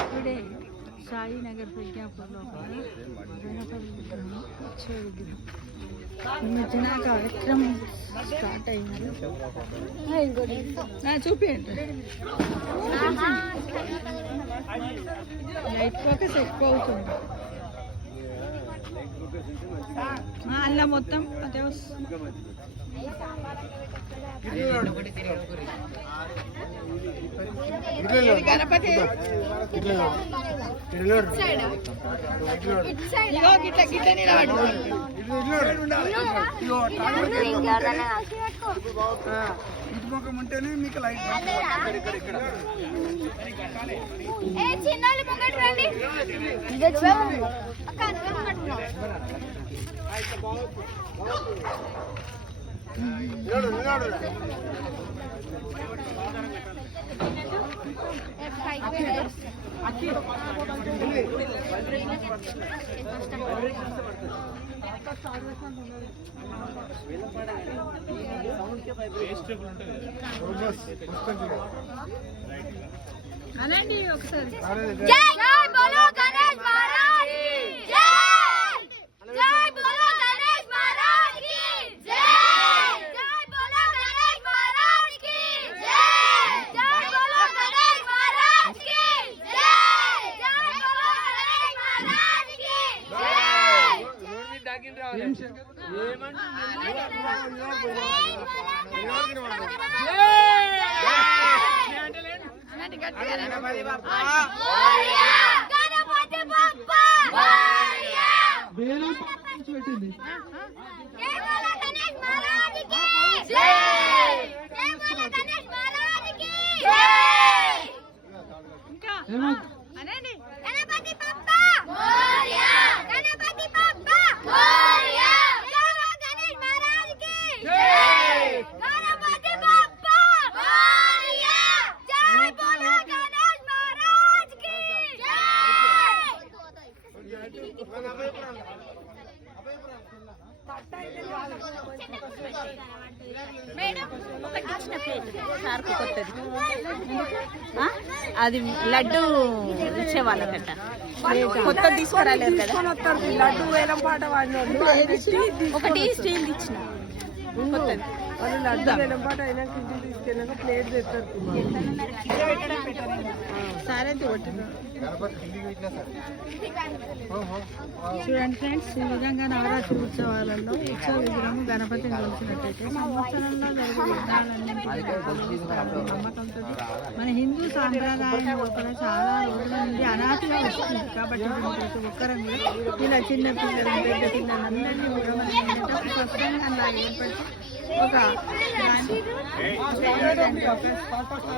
ఇప్పుడే సాయినగర్ ప్రజ్ఞాపూర్లో గణపతి విగ్రహం వచ్చే విగ్రహం నిమజ్జన కార్యక్రమం స్టార్ట్ అయింది. చూపించండి. లైట్ ఫోకస్ ఎక్కువ అవుతుంది. అలా మొత్తం అదే గణపతి గిట్ల గిట్ల నిలబడు. ఇటుపక్కం ఉంటేనే మీకు లైట్ అనండి ఒకసారి. అది లడ్డు ఇచ్చే వాళ్ళకట కొత్త తీసుకురాలేదు కదా. లడ్డు వేలం పాట ఒకటి స్టీల్ ఇచ్చిన కొత్తది. వాళ్ళు లడ్డు వేలం పాట అయినాక ఇంటికి తీసుకెళ్ళాక ప్లేట్ తెస్తారు. సరే చూడండి ఫ్రెండ్స్, ఈ విధంగా నవరాత్రి ఉత్సవాలలో ఉత్సవ విగ్రహం గణపతిని కొలిచినట్టయితే సంవత్సరంలో జరిగే యుద్ధాలన్నీ నమ్మకంతో మన హిందూ సాంప్రదాయం లోపల చాలా రోజుల నుండి అనాథగా వస్తుంది. కాబట్టి ప్రతి ఒక్కరం ఇలా చిన్న పిల్లలు పెద్ద పిల్లలందరినీ కూడా మనం ఏంటంటే ఒక స్వస్థంగా లాగా ఏర్పరిచి ఒక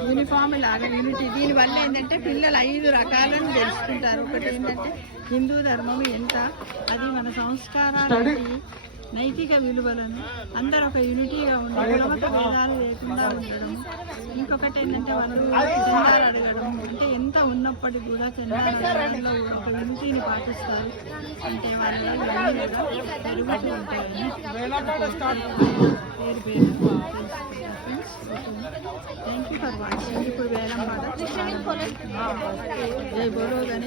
యూనిఫామ్ లాగా యూనిటీ. దీనివల్ల ఏంటంటే పిల్లలు 5 రకాలను తెలుసుకుంటారు. ఒకటి ఏంటంటే హిందూ ధర్మం ఎంత, అది మన సంస్కారాలకి నైతిక విలువలను అందరూ ఒక యూనిటీగా ఉండి కులమత భేదాలు లేకుండా ఉండడం. ఇంకొకటి ఏంటంటే వాళ్ళు చందాలు అడగడం, అంటే ఎంత ఉన్నప్పటికీ కూడా చందాలలో ఒక యూనిటీని పాటిస్తారు. అంటే వాళ్ళ పెరుగుతూ ఉంటాయని పేరు థ్యాంక్ యూ ఫర్ వాచింగ్. ఇప్పుడు వేలం పాట జై బోలో గణేష్.